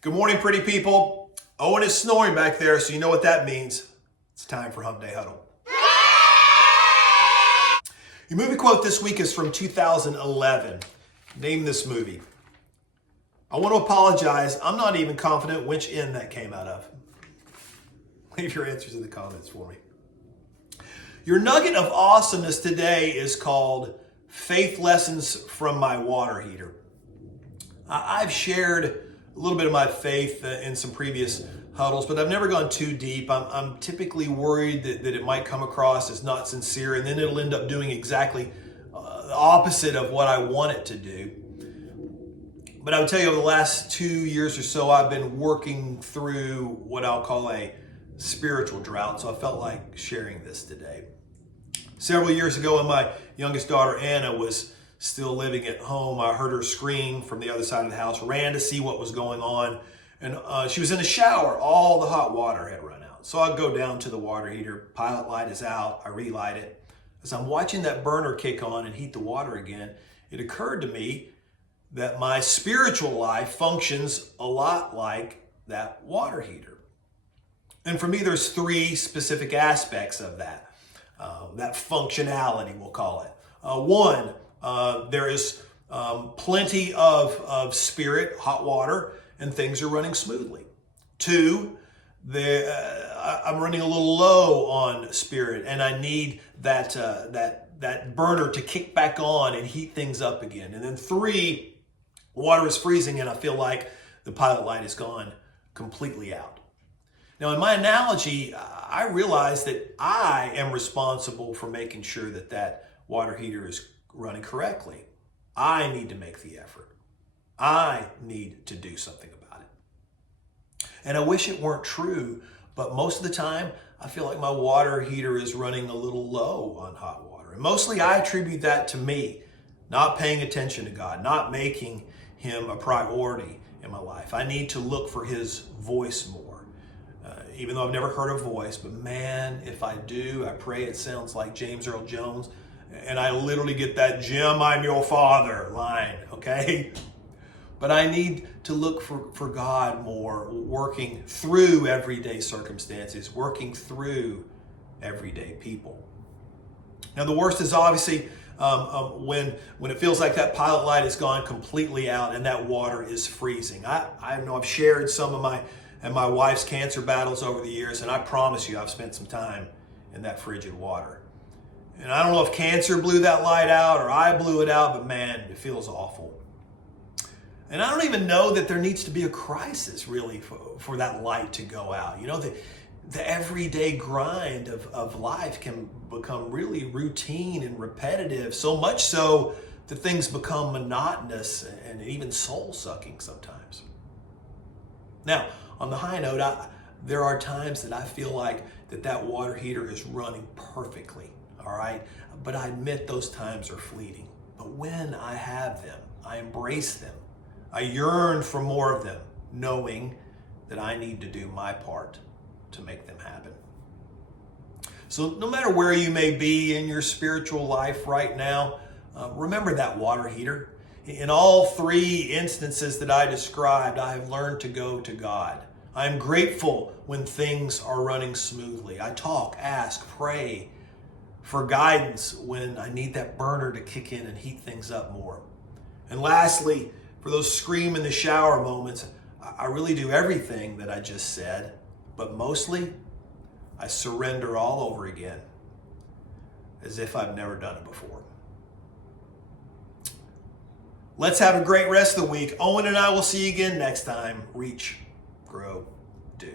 Good morning, pretty people. Owen is snoring back there, so you know what that means. It's time for Hump Day Huddle. Your movie quote this week is from 2011. Name this movie. I want to apologize. I'm not even confident which end that came out of. Leave your answers in the comments for me. Your nugget of awesomeness today is called Faith Lessons from My Water Heater. I've shared a little bit of my faith in some previous huddles, but I've never gone too deep. I'm typically worried that it might come across as not sincere, and then it'll end up doing exactly the opposite of what I want it to do. But I would tell you, over the last 2 years or so, I've been working through what I'll call a spiritual drought, so I felt like sharing this today. Several years ago, when my youngest daughter, Anna, was still living at home, I heard her scream from the other side of the house, ran to see what was going on, and she was in the shower. All the hot water had run out. So I go down to the water heater, pilot light is out, I relight it. As I'm watching that burner kick on and heat the water again, it occurred to me that my spiritual life functions a lot like that water heater. And for me, there's three specific aspects of that functionality, we'll call it. One, there is plenty of spirit, hot water, and things are running smoothly. Two, I'm running a little low on spirit, and I need that burner to kick back on and heat things up again. And then three, water is freezing, and I feel like the pilot light is gone completely out. Now, in my analogy, I realize that I am responsible for making sure that water heater is running correctly. I need to make the effort. I need to do something about it. And I wish it weren't true, but most of the time, I feel like my water heater is running a little low on hot water. And mostly I attribute that to me, not paying attention to God, not making Him a priority in my life. I need to look for His voice more. Even though I've never heard a voice, but man, if I do, I pray it sounds like James Earl Jones, and I literally get that "Jim, I'm your father" line, okay? But I need to look for God more, working through everyday circumstances, working through everyday people. Now, the worst is obviously when it feels like that pilot light has gone completely out and that water is freezing. I know I've shared some of my wife's cancer battles over the years, and I promise you I've spent some time in that frigid water. And I don't know if cancer blew that light out or I blew it out, but man, it feels awful. And I don't even know that there needs to be a crisis really for that light to go out. You know, the everyday grind of life can become really routine and repetitive, so much so that things become monotonous and even soul-sucking sometimes. Now, on the high note, there are times that I feel like that water heater is running perfectly, all right? But I admit those times are fleeting. But when I have them, I embrace them. I yearn for more of them, knowing that I need to do my part to make them happen. So no matter where you may be in your spiritual life right now, remember that water heater. In all three instances that I described, I have learned to go to God. I'm grateful when things are running smoothly. I talk, ask, pray for guidance when I need that burner to kick in and heat things up more. And lastly, for those scream in the shower moments, I really do everything that I just said, but mostly I surrender all over again as if I've never done it before. Let's have a great rest of the week. Owen and I will see you again next time. Reach, grow, do.